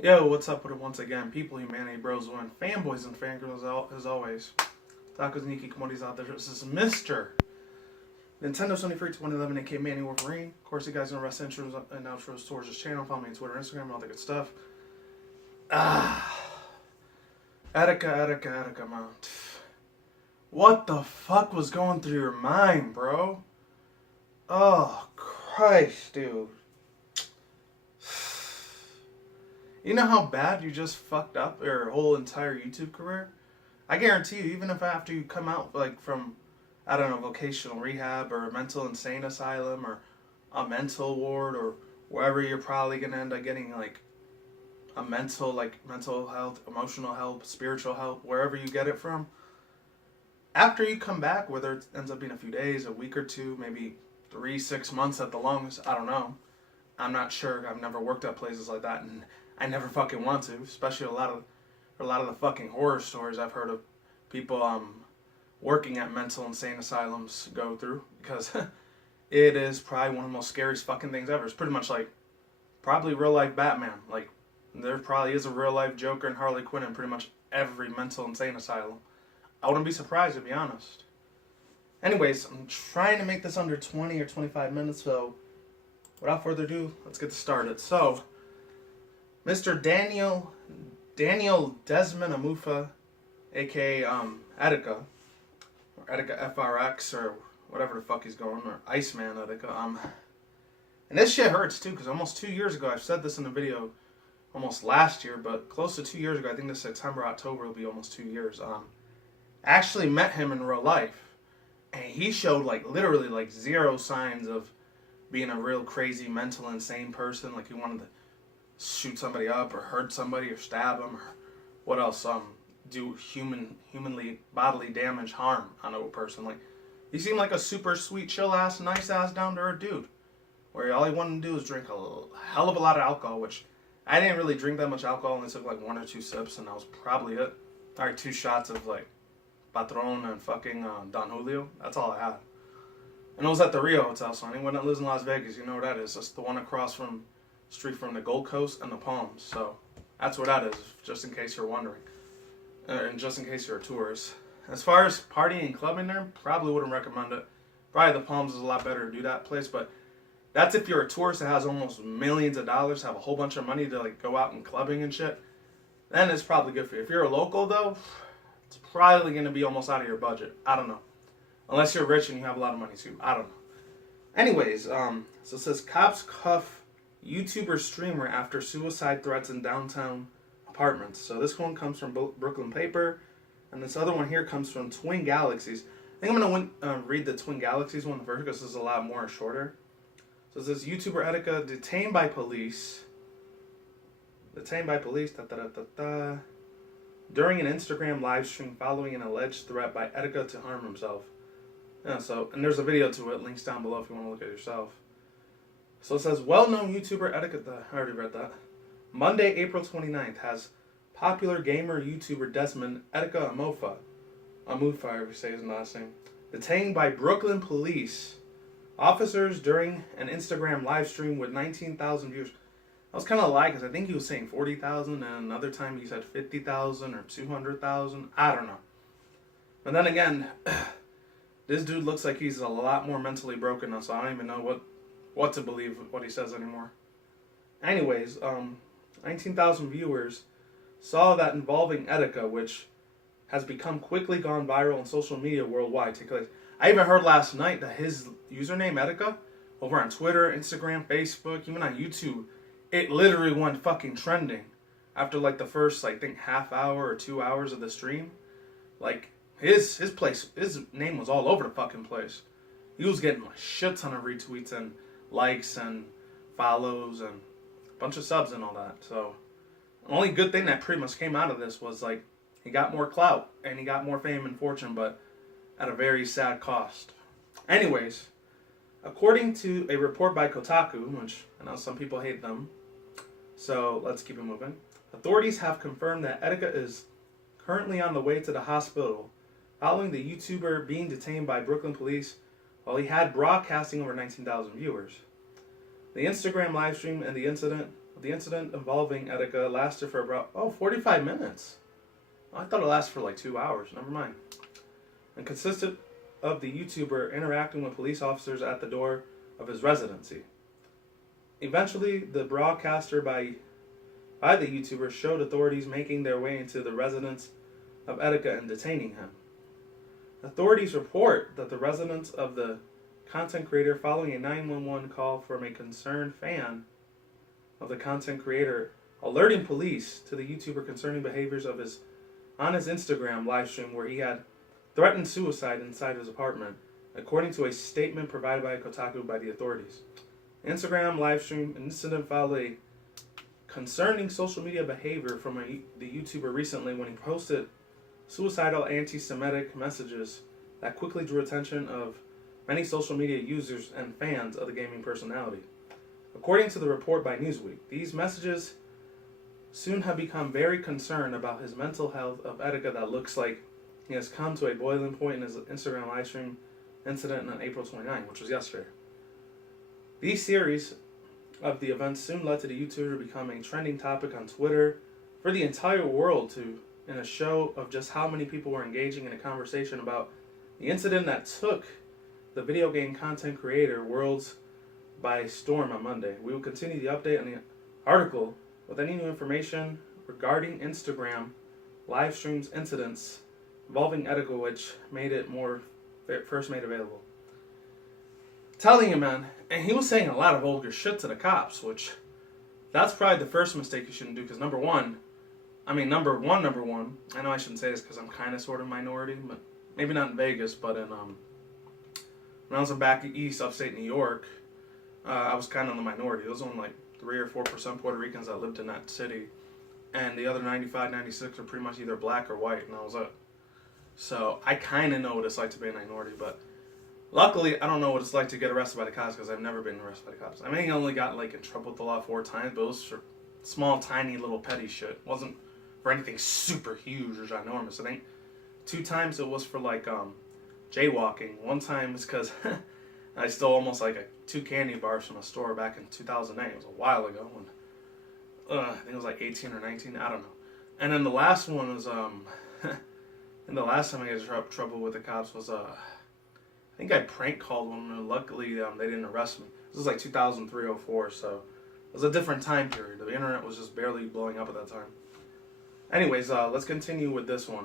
Yo, what's up with it once again? People, humanity, bros, win. Fanboys and fangirls, as always. Otakus and hikikomori's out there. This is Mr. Nintendo Sony Free 2011 aka Manny Wolverine. Of course, you guys know rest intros and outros towards this channel. Follow me on Twitter, Instagram, all that good stuff. Etika, man. What the fuck was going through your mind, bro? Oh, Christ, dude. You know how bad you just fucked up your whole entire YouTube career? I guarantee you, even if after you come out like from, I don't know, vocational rehab or a mental insane asylum or a mental ward or wherever, you're probably gonna end up getting like a mental health, emotional help, spiritual help, wherever you get it from. After you come back, whether it ends up being a few days, a week or two, maybe 3-6 months at the longest, I don't know. I'm not sure. I've never worked at places like that, and I never fucking want to. Especially a lot of the fucking horror stories I've heard of people working at mental insane asylums go through, because it is probably one of the most scariest fucking things ever. It's pretty much like probably real life Batman. Like there probably is a real life Joker and Harley Quinn in pretty much every mental insane asylum. I wouldn't be surprised, to be honest. Anyways, I'm trying to make this under 20 or 25 minutes, so without further ado, let's get started. So, Mr. Daniel Desmond Amofah, aka Etika, or Etika FRX, or whatever the fuck he's going, or Iceman Etika. And this shit hurts too, because almost 2 years ago, I've said this in a video almost last year, but close to 2 years ago, I think this September, October will be almost 2 years. I actually met him in real life, and he showed like literally like zero signs of being a real crazy, mental, insane person. Like he wanted to shoot somebody up or hurt somebody or stab them or what else? Do humanly bodily damage, harm on a person. Like he seemed like a super sweet, chill ass, nice ass, down to earth dude. Where all he wanted to do was drink a hell of a lot of alcohol, which I didn't really drink that much alcohol. I only took like 1 or 2 sips, and that was probably it. Alright, 2 shots of like Patron and fucking Don Julio. That's all I had. And it was at the Rio Hotel, so anyone that lives in Las Vegas, you know where that is. It's the one across from street from the Gold Coast and the Palms. So that's where that is, just in case you're wondering. And just in case you're a tourist. As far as partying and clubbing there, probably wouldn't recommend it. Probably the Palms is a lot better to do that place, but that's if you're a tourist that has almost millions of dollars, have a whole bunch of money to like go out and clubbing and shit. Then it's probably good for you. If you're a local though, it's probably going to be almost out of your budget. I don't know. Unless you're rich and you have a lot of money too. I don't know. Anyways, so it says cops cuff YouTuber streamer after suicide threats in downtown apartments. So this one comes from Brooklyn Paper, and this other one here comes from Twin Galaxies. I think I'm going to read the Twin Galaxies one first because this is a lot more shorter. So it says YouTuber Etika detained by police. During an Instagram live stream following an alleged threat by Etika to harm himself. Yeah, so, and there's a video to it, links down below if you want to look at it yourself. So it says, well-known YouTuber Etika, I already read that. Monday, April 29th, has popular gamer YouTuber Desmond Etika Amofah, if you say his last name, detained by Brooklyn police officers during an Instagram live stream with 19,000 views. I was kind of lying because I think he was saying 40,000, and another time he said 50,000 or 200,000. I don't know. But then again, this dude looks like he's a lot more mentally broken now, so I don't even know what to believe what he says anymore. Anyways, 19,000 viewers saw that involving Etika, which has become quickly gone viral on social media worldwide, take place. I even heard last night that his username Etika over on Twitter, Instagram, Facebook, even on YouTube, it literally went fucking trending after like the first, I think, half hour or 2 hours of the stream. Like his name was all over the fucking place. He was getting a shit ton of retweets and likes and follows and a bunch of subs and all that. So the only good thing that pretty much came out of this was like he got more clout and he got more fame and fortune, but at a very sad cost. Anyways, according to a report by Kotaku, which I know some people hate them, so let's keep it moving. Authorities have confirmed that Etika is currently on the way to the hospital following the YouTuber being detained by Brooklyn police while he had broadcasting over 19,000 viewers. The Instagram livestream and the incident The incident involving Etika lasted for about 45 minutes. I thought it lasted for like 2 hours. Never mind. And consisted of the YouTuber interacting with police officers at the door of his residency. Eventually, the broadcaster by the YouTuber showed authorities making their way into the residence of Etika and detaining him. Authorities report that the residence of the content creator, following a 911 call from a concerned fan of the content creator, alerting police to the YouTuber concerning behaviors of his on his Instagram live stream where he had threatened suicide inside his apartment, according to a statement provided by Kotaku by the authorities. Instagram live stream incident followed a concerning social media behavior from the YouTuber recently when he posted suicidal anti-Semitic messages that quickly drew attention of many social media users and fans of the gaming personality. According to the report by Newsweek, these messages soon have become very concerned about his mental health of Etika that looks like he has come to a boiling point in his Instagram live stream incident on April 29, which was yesterday. These series of the events soon led to the YouTuber becoming a trending topic on Twitter for the entire world in a show of just how many people were engaging in a conversation about the incident that took the video game content creator worlds by storm on Monday. We will continue the update on the article with any new information regarding Instagram live streams incidents involving Etika, which first made available. Telling him, man, and he was saying a lot of vulgar shit to the cops, which that's probably the first mistake you shouldn't do, because number one, I know I shouldn't say this because I'm kind of sort of minority, but maybe not in Vegas, but in when I was back east, upstate New York, I was kind of in the minority. There was only like 3 or 4% Puerto Ricans that lived in that city, and the other 95, 96 are pretty much either black or white, and I was up. So I kind of know what it's like to be a minority, but luckily I don't know what it's like to get arrested by the cops because I've never been arrested by the cops. I mean, I only got like in trouble with the law 4 times, but it was for small, tiny, little petty shit. It wasn't for anything super huge or ginormous. I think 2 times it was for like jaywalking. 1 time is because I stole almost like 2 candy bars from a store back in 2008. It was a while ago when I think it was like 18 or 19. I don't know. And then the last one was and the last time I got trouble with the cops was I think I prank called one, and luckily they didn't arrest me. This was like 2003, 04, so it was a different time period. The internet was just barely blowing up at that time. Anyways, let's continue with this one.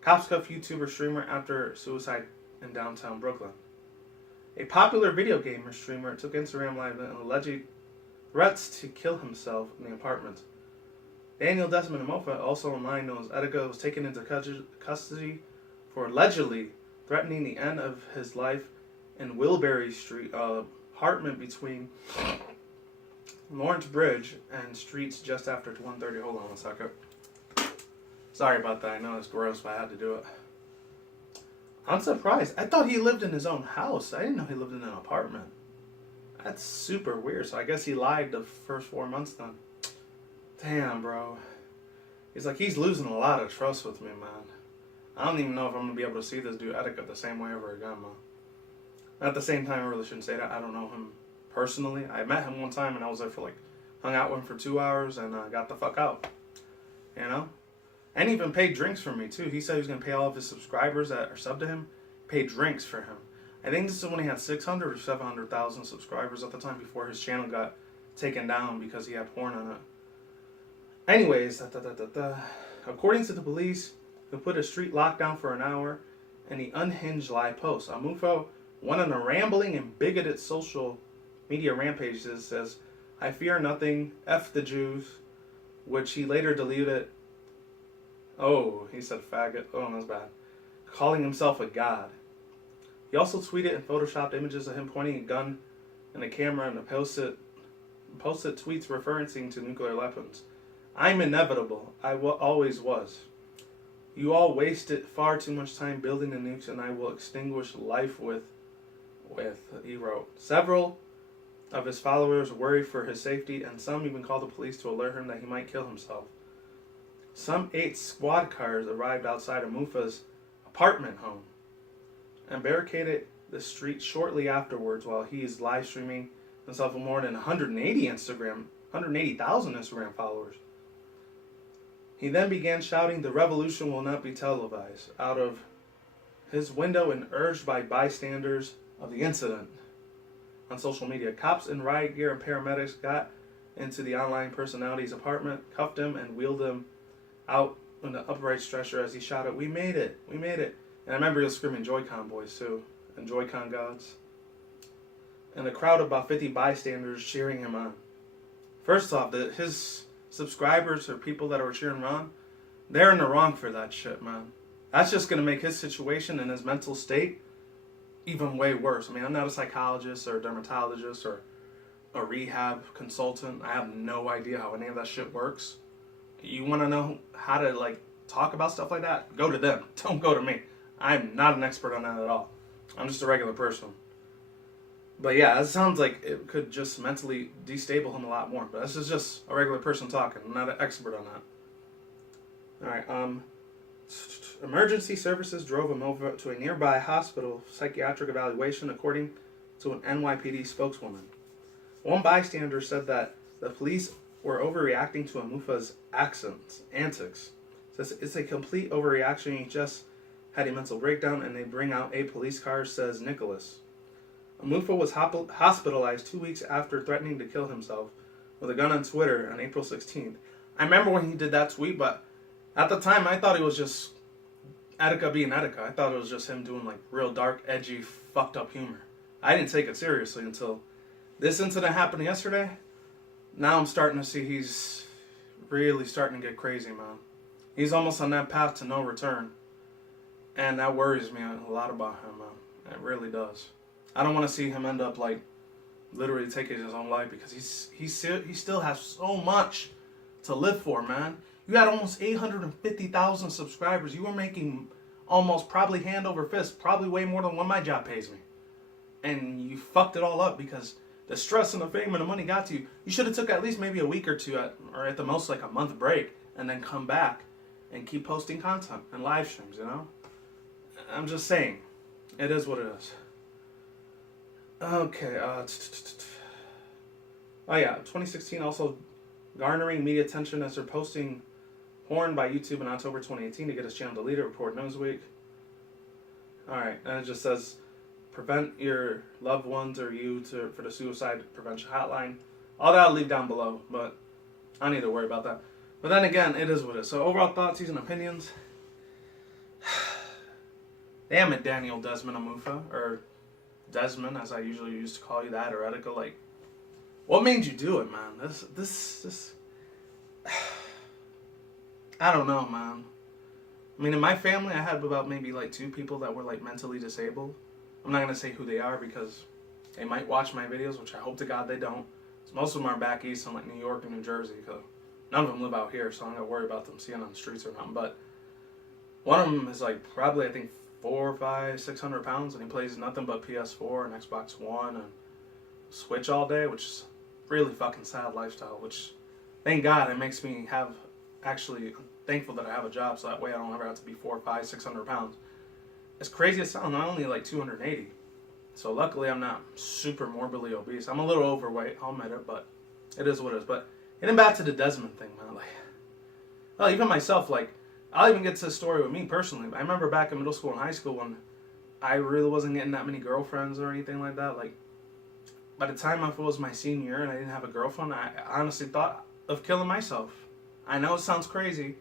Cops cuff YouTuber streamer after suicide in downtown Brooklyn. A popular video gamer streamer took Instagram Live and alleged threats to kill himself in the apartment. Daniel Desmond Amofah, also online known as Etika, was taken into custody for allegedly threatening the end of his life in Wilbury Street, apartment between Lawrence Bridge and streets just after 1:30. Hold on a second. Sorry about that. I know it's gross, but I had to do it. I'm surprised. I thought he lived in his own house. I didn't know he lived in an apartment. That's super weird. So I guess he lied the first 4 months then. Damn, bro. He's losing a lot of trust with me, man. I don't even know if I'm going to be able to see this dude Etika the same way ever again, man. At the same time, I really shouldn't say that. I don't know him personally. I met him one time and I was there for hung out with him for 2 hours and got the fuck out. You know? And even paid drinks for me, too. He said he was going to pay all of his subscribers that are sub to him, pay drinks for him. I think this is when he had 600 or 700,000 subscribers at the time before his channel got taken down because he had porn on it. Anyways, according to the police, who put a street lockdown for an hour in the unhinged live post, Amofah went on a rambling and bigoted social media rampage that says, "I fear nothing, F the Jews," which he later deleted. Oh, he said faggot. Oh, that's bad. Calling himself a god. He also tweeted and photoshopped images of him pointing a gun and a camera and posted tweets referring to nuclear weapons. "I'm inevitable. I always was. You all wasted far too much time building the nukes, and I will extinguish life with," he wrote. Several of his followers worried for his safety, and some even called the police to alert him that he might kill himself. Some 8 squad cars arrived outside Amofah's apartment home and barricaded the street shortly afterwards while he is live streaming himself with more than 180,000 Instagram followers. He then began shouting, "The revolution will not be televised," out of his window and urged by bystanders of the incident. On social media, cops in riot gear and paramedics got into the online personality's apartment, cuffed him, and wheeled him out on the upright stretcher as he shouted, "We made it! We made it!" And I remember he was screaming Joy-Con boys too, and Joy-Con gods. And a crowd of about 50 bystanders cheering him on. First off, his subscribers or people that were cheering him on, they're in the wrong for that shit, man. That's just going to make his situation and his mental state even way worse. I mean, I'm not a psychologist or a dermatologist or a rehab consultant. I have no idea how any of that shit works. You want to know how to, like, talk about stuff like that? Go to them. Don't go to me. I'm not an expert on that at all. I'm just a regular person. But yeah, it sounds like it could just mentally destabilize him a lot more. But this is just a regular person talking. I'm not an expert on that. Alright, emergency services drove him over to a nearby hospital for psychiatric evaluation, according to an NYPD spokeswoman. One bystander said that the police were overreacting to Amofah's antics. Says it's a complete overreaction. He just had a mental breakdown, and they bring out a police car, says Nicholas. Amofah was hospitalized 2 weeks after threatening to kill himself with a gun on Twitter on April 16th. I remember when he did that tweet, but at the time I thought it was just Etika being Etika. I thought it was just him doing like real dark, edgy, fucked up humor. I didn't take it seriously until this incident happened yesterday. Now I'm starting to see he's really starting to get crazy, man. He's almost on that path to no return. And that worries me a lot about him, man. It really does. I don't want to see him end up like literally taking his own life because he still has so much to live for, man. You had almost 850,000 subscribers. You were making almost probably hand over fist, probably way more than what my job pays me. And you fucked it all up because the stress and the fame and the money got to you. You should have took at least maybe a week or two, or at the most like a month break, and then come back and keep posting content and live streams, you know? I'm just saying. It is what it is. Okay, 2016 also garnering media attention as they're posting porn by YouTube in October 2018 to get his channel deleted, report Newsweek. Alright, and it just says, prevent your loved ones or you for the suicide prevention hotline. All that I'll leave down below, but I don't need to worry about that. But then again, it is what it is. So overall thoughts, and opinions. Damn it, Daniel Desmond Amofah, or Desmond, as I usually used to call you that, or Etika, like, what made you do it, man? This, I don't know, man. I mean, in my family, I had about maybe like 2 people that were like mentally disabled. I'm not going to say who they are because they might watch my videos, which I hope to God they don't. So most of them are back east in like New York and New Jersey, because none of them live out here, so I'm not going to worry about them seeing on the streets or nothing. But one of them is like probably, I think, 400, 500, 600 pounds, and he plays nothing but PS4 and Xbox One and Switch all day, which is really fucking sad lifestyle, which thank God it makes me have, actually thankful that I have a job, so that way I don't ever have to be 400, 500, 600 pounds. As crazy as it sounds, I'm only like 280, so luckily I'm not super morbidly obese. I'm a little overweight, I'll admit it, but it is what it is. But getting back to the Desmond thing, man, like, well, even myself, like, I'll even get to the story with me personally. I remember back in middle school and high school when I really wasn't getting that many girlfriends or anything like that. Like, by the time it was my senior year and I didn't have a girlfriend, I honestly thought of killing myself. I know it sounds crazy.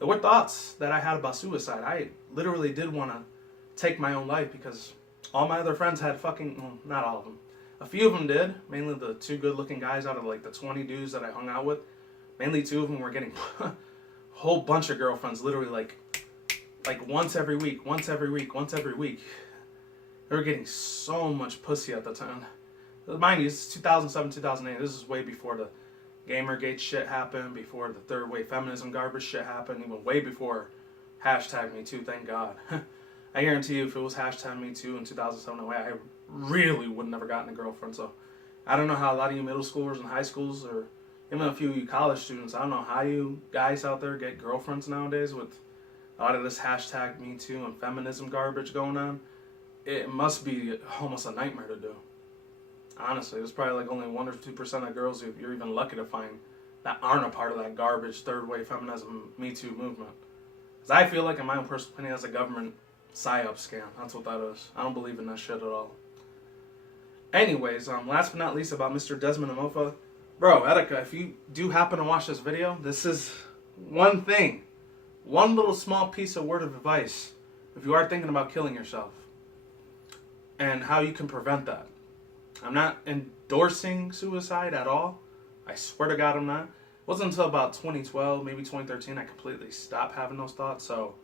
There were thoughts that I had about suicide. I literally did want to take my own life because all my other friends had fucking, well, not all of them. A few of them did, mainly the 2 good-looking guys out of like the 20 dudes that I hung out with. Mainly 2 of them were getting whole bunch of girlfriends, literally like once every week. They were getting so much pussy at the time. Mind you, this is 2007, 2008. This is way before the Gamergate shit happened, before the third wave feminism garbage shit happened, even way before #MeToo, thank God. I guarantee you if it was #MeToo in 2007, I really would have never gotten a girlfriend. So I don't know how a lot of you middle schoolers and high schools, or even a few of you college students, I don't know how you guys out there get girlfriends nowadays with a lot of this #MeToo and feminism garbage going on. It must be almost a nightmare to do. Honestly, there's probably like only 1 or 2% of girls you're even lucky to find that aren't a part of that garbage third wave feminism Me Too movement. Because I feel like, in my own personal opinion, that's a government psyop scam. That's what that is. I don't believe in that shit at all. Anyways, last but not least, about Mr. Desmond Amofah. Bro, Etika, if you do happen to watch this video, this is one thing. One little small piece of word of advice. If you are thinking about killing yourself. And how you can prevent that. I'm not endorsing suicide at all. I swear to God I'm not. It wasn't until about 2012, maybe 2013, I completely stopped having those thoughts. So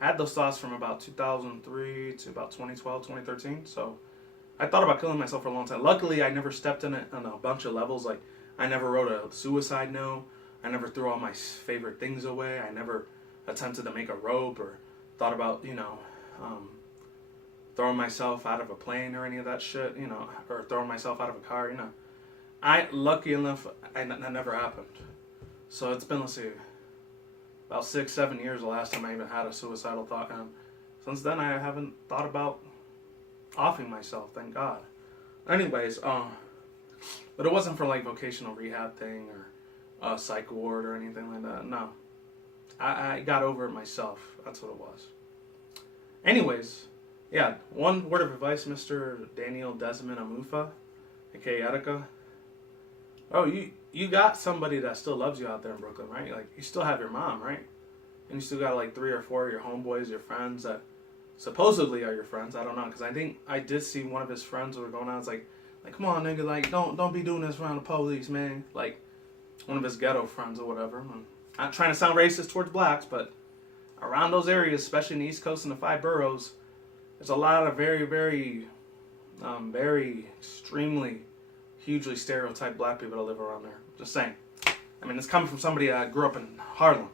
I had those thoughts from about 2003 to about 2012, 2013. So I thought about killing myself for a long time. Luckily, I never stepped in it on a bunch of levels. Like, I never wrote a suicide note. I never threw all my favorite things away. I never attempted to make a rope or thought about, throwing myself out of a plane or any of that shit, or throwing myself out of a car, lucky enough, that never happened. So it's been, let's see, about 6-7 years the last time I even had a suicidal thought. And since then, I haven't thought about offing myself, thank God. Anyways, but it wasn't for like vocational rehab thing or a psych ward or anything like that. No. I got over it myself. That's what it was. Anyways, yeah, one word of advice, Mr. Daniel Desmond Amofah, aka Etika. Oh, you got somebody that still loves you out there in Brooklyn, right? Like, you still have your mom, right? And you still got like 3 or 4 of your homeboys, your friends that supposedly are your friends. I don't know, because I think I did see one of his friends who were going out. It's like, come on, nigga, like, don't be doing this around the police, man. Like, one of his ghetto friends or whatever. I'm not trying to sound racist towards blacks, but around those areas, especially in the East Coast and the 5 boroughs, there's a lot of very, very, very extremely, hugely stereotyped black people that live around there. Just saying. I mean, it's coming from somebody that grew up in Harlem,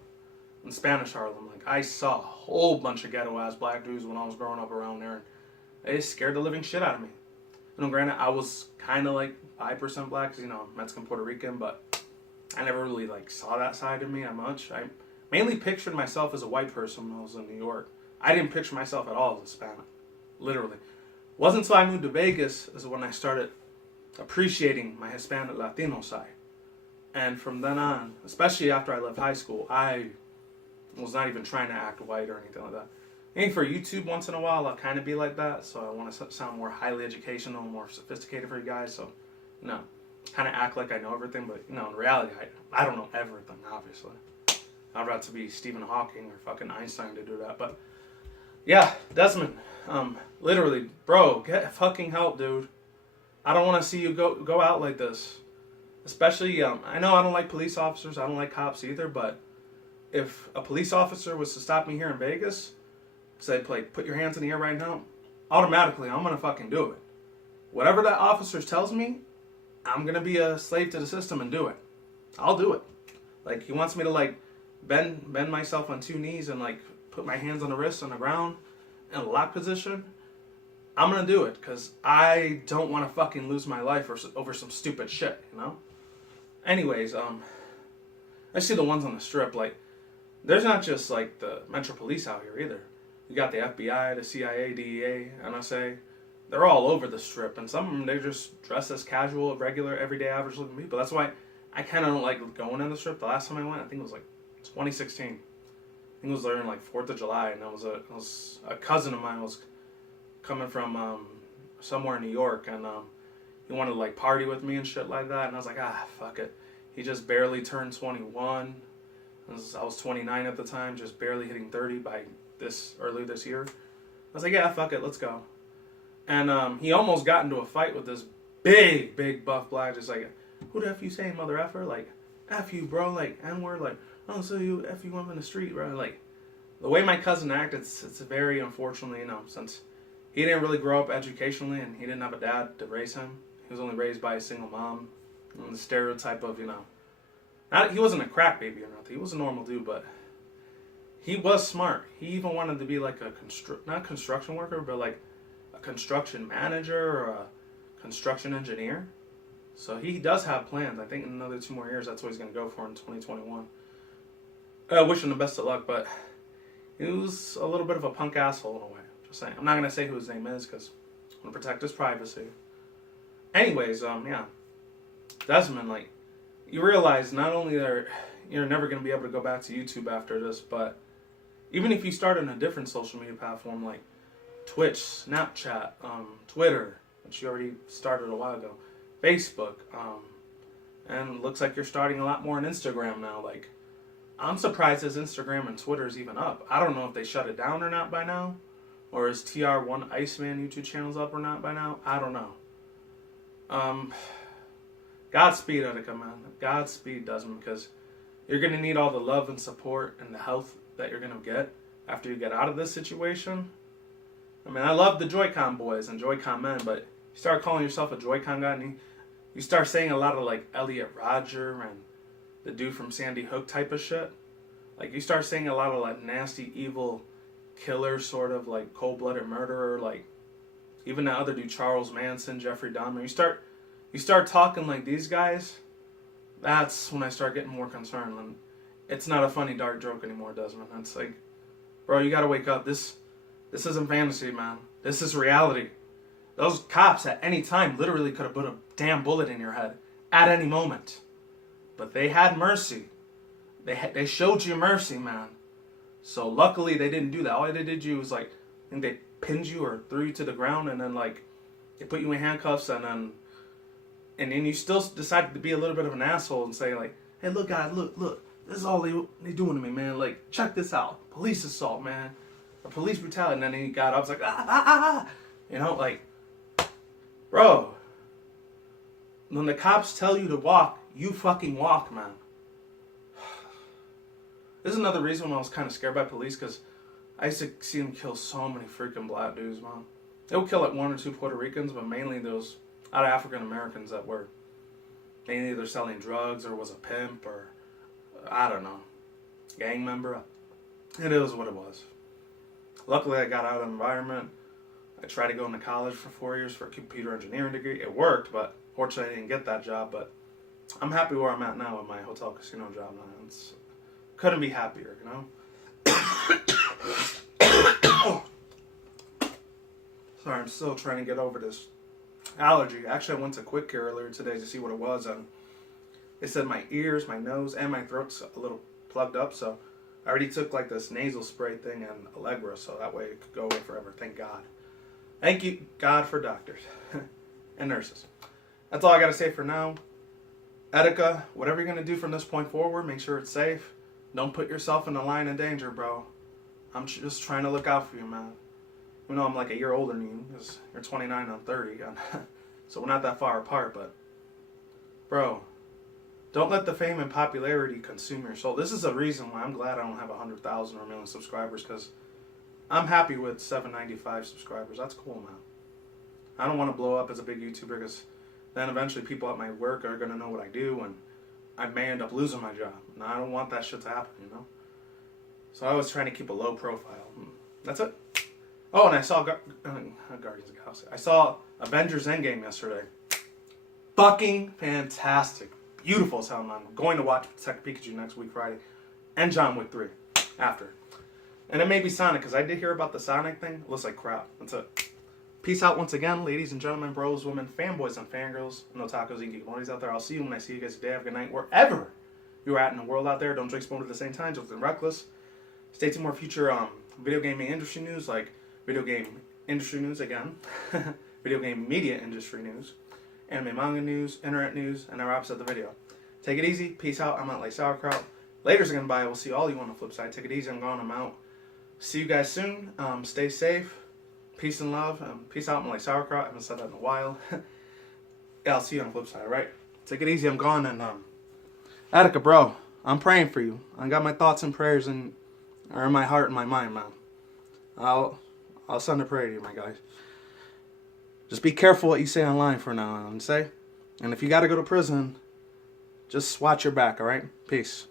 in Spanish Harlem. Like, I saw a whole bunch of ghetto-ass black dudes when I was growing up around there, and they scared the living shit out of me. Granted, I was kind of like 5% black, because, Mexican, Puerto Rican, but I never really, like, saw that side of me that much. I mainly pictured myself as a white person when I was in New York. I didn't picture myself at all as Hispanic. Literally. Wasn't until I moved to Vegas is when I started appreciating my Hispanic Latino side. And from then on, especially after I left high school, I was not even trying to act white or anything like that. I think for YouTube once in a while, I'll kind of be like that. So I want to sound more highly educational, more sophisticated for you guys. So, kind of act like I know everything. But, in reality, I don't know everything, obviously. I'd rather to be Stephen Hawking or fucking Einstein to do that. But, yeah, Desmond, literally, bro, get fucking help, dude. I don't want to see you go out like this. Especially, I know I don't like police officers. I don't like cops either. But if a police officer was to stop me here in Vegas, said, like, put your hands in the air right now, automatically, I'm going to fucking do it. Whatever that officer tells me, I'm going to be a slave to the system and do it. I'll do it. Like, he wants me to, like, bend myself on 2 knees and, like, put my hands on the wrists on the ground in a lock position. I'm going to do it because I don't want to fucking lose my life over some stupid shit, Anyways, I see the ones on the strip, like, there's not just, like, the Metro Police out here either. You got the FBI, the CIA, DEA, NSA. They're all over the strip, and some of them, they're just dressed as casual, regular, everyday, average-looking people. That's why I kind of don't like going in the strip. The last time I went, I think it was, like, 2016. I think it was during, like, 4th of July, and it was a cousin of mine was coming from somewhere in New York, and he wanted to, like, party with me and shit like that, and I was like, fuck it. He just barely turned 21. I was 29 at the time, just barely hitting 30 by early this year. I was like, yeah, fuck it, let's go. And he almost got into a fight with this big buff black, just like, who the F you saying, mother effer? Like, F you, bro, like, N-word, like, oh, so you F you up in the street, bro. Like, the way my cousin acted, it's very unfortunately, since he didn't really grow up educationally and he didn't have a dad to raise him. He was only raised by a single mom. And the stereotype of, he wasn't a crack baby or nothing. He was a normal dude, but he was smart. He even wanted to be like not construction worker, but like a construction manager or a construction engineer. So he does have plans. I think in another 2 more years, that's what he's going to go for in 2021. I wish him the best of luck, but he was a little bit of a punk asshole in a way. Just saying. I'm not going to say who his name is because I want to protect his privacy. Anyways, yeah. Desmond, like, you realize not only that you're never going to be able to go back to YouTube after this, but even if you start on a different social media platform like Twitch, Snapchat, Twitter, which you already started a while ago, Facebook, and looks like you're starting a lot more on Instagram now. Like, I'm surprised as Instagram and Twitter is even up. I don't know if they shut it down or not by now, or is TR1 Iceman YouTube channels up or not by now. I don't know. Godspeed, Etika, man. Godspeed, Desmond, because you're going to need all the love and support and the health that you're going to get after you get out of this situation. I mean, I love the Joy-Con boys and Joy-Con men, but you start calling yourself a Joy-Con guy, and you start saying a lot of, like, Elliot Rodger and the dude from Sandy Hook type of shit. Like, you start saying a lot of, like, nasty, evil killer, sort of, like, cold-blooded murderer, like, even that other dude, Charles Manson, Jeffrey Dahmer. You start talking like these guys, that's when I start getting more concerned. And it's not a funny, dark joke anymore, Desmond. It's like, bro, you gotta wake up. This isn't fantasy, man. This is reality. Those cops at any time literally could have put a damn bullet in your head at any moment. But they had mercy. They showed you mercy, man. So luckily they didn't do that. All they did you was, like, I think they pinned you or threw you to the ground, and then, like, they put you in handcuffs, and then you still decided to be a little bit of an asshole and say, like, hey, look, guys, look, this is all they doing to me, man. Like, check this out. Police assault, man. Or police brutality. And then he got up, was like, ah. You know, like, bro, when the cops tell you to walk, you fucking walk, man. This is another reason why I was kind of scared by police, because I used to see them kill so many freaking black dudes, man. They would kill, like, 1 or 2 Puerto Ricans, but mainly those out of African Americans that were either selling drugs or was a pimp or, I don't know, gang member. It is what it was. Luckily, I got out of the environment. I tried to go into college for 4 years for a computer engineering degree. It worked, but fortunately I didn't get that job. But I'm happy where I'm at now with my hotel casino job now. Couldn't be happier, you know? Sorry, I'm still trying to get over this allergy. Actually, I went to Quick Care earlier today to see what it was, and they said my ears, my nose, and my throat's a little plugged up, so I already took, like, this nasal spray thing and Allegra, so that way it could go away forever. Thank God. Thank you, God, for doctors and nurses. That's all I got to say for now. Etika, whatever you're going to do from this point forward, make sure it's safe. Don't put yourself in a line of danger, bro. I'm just trying to look out for you, man. You know, I'm like a year older than you, because you're 29, I'm 30. So we're not that far apart, but, bro, don't let the fame and popularity consume your soul. This is a reason why I'm glad I don't have 100,000 or 1 million subscribers, because I'm happy with 795 subscribers. That's cool, man. I don't want to blow up as a big YouTuber, because then eventually people at my work are going to know what I do, and I may end up losing my job. And I don't want that shit to happen, you know? So I was trying to keep a low profile. That's it. Oh, and I saw Guardians of the Galaxy. I saw Avengers Endgame yesterday. Fucking fantastic. Beautiful as hell, man. I'm going to watch Detective Pikachu next week, Friday. And John Wick 3 after. And it may be Sonic, because I did hear about the Sonic thing. It looks like crap. That's it. Peace out once again, ladies and gentlemen, bros, women, fanboys, and fangirls, and otakus, and hikikomoris out there. I'll see you when I see you guys today. Have a good night. Wherever you're at in the world out there, don't drink spoon at the same time. Just reckless. Stay tuned for more future video gaming industry news, like video game industry news again, video game media industry news, anime manga news, internet news, and that wraps up the video. Take it easy. Peace out. I'm out like sauerkraut. Laters are going to buy. We'll see all you on the flip side. Take it easy. I'm gone. I'm out. See you guys soon. Stay safe. Peace and love. Peace out. I'm like sauerkraut. I haven't said that in a while. Yeah, I'll see you on the flip side, alright? Take it easy. I'm gone. And, Etika, bro, I'm praying for you. I got my thoughts and prayers in my heart and my mind, man. I'll send a prayer to you, my guys. Just be careful what you say online for now on, say? And if you got to go to prison, just watch your back, alright? Peace.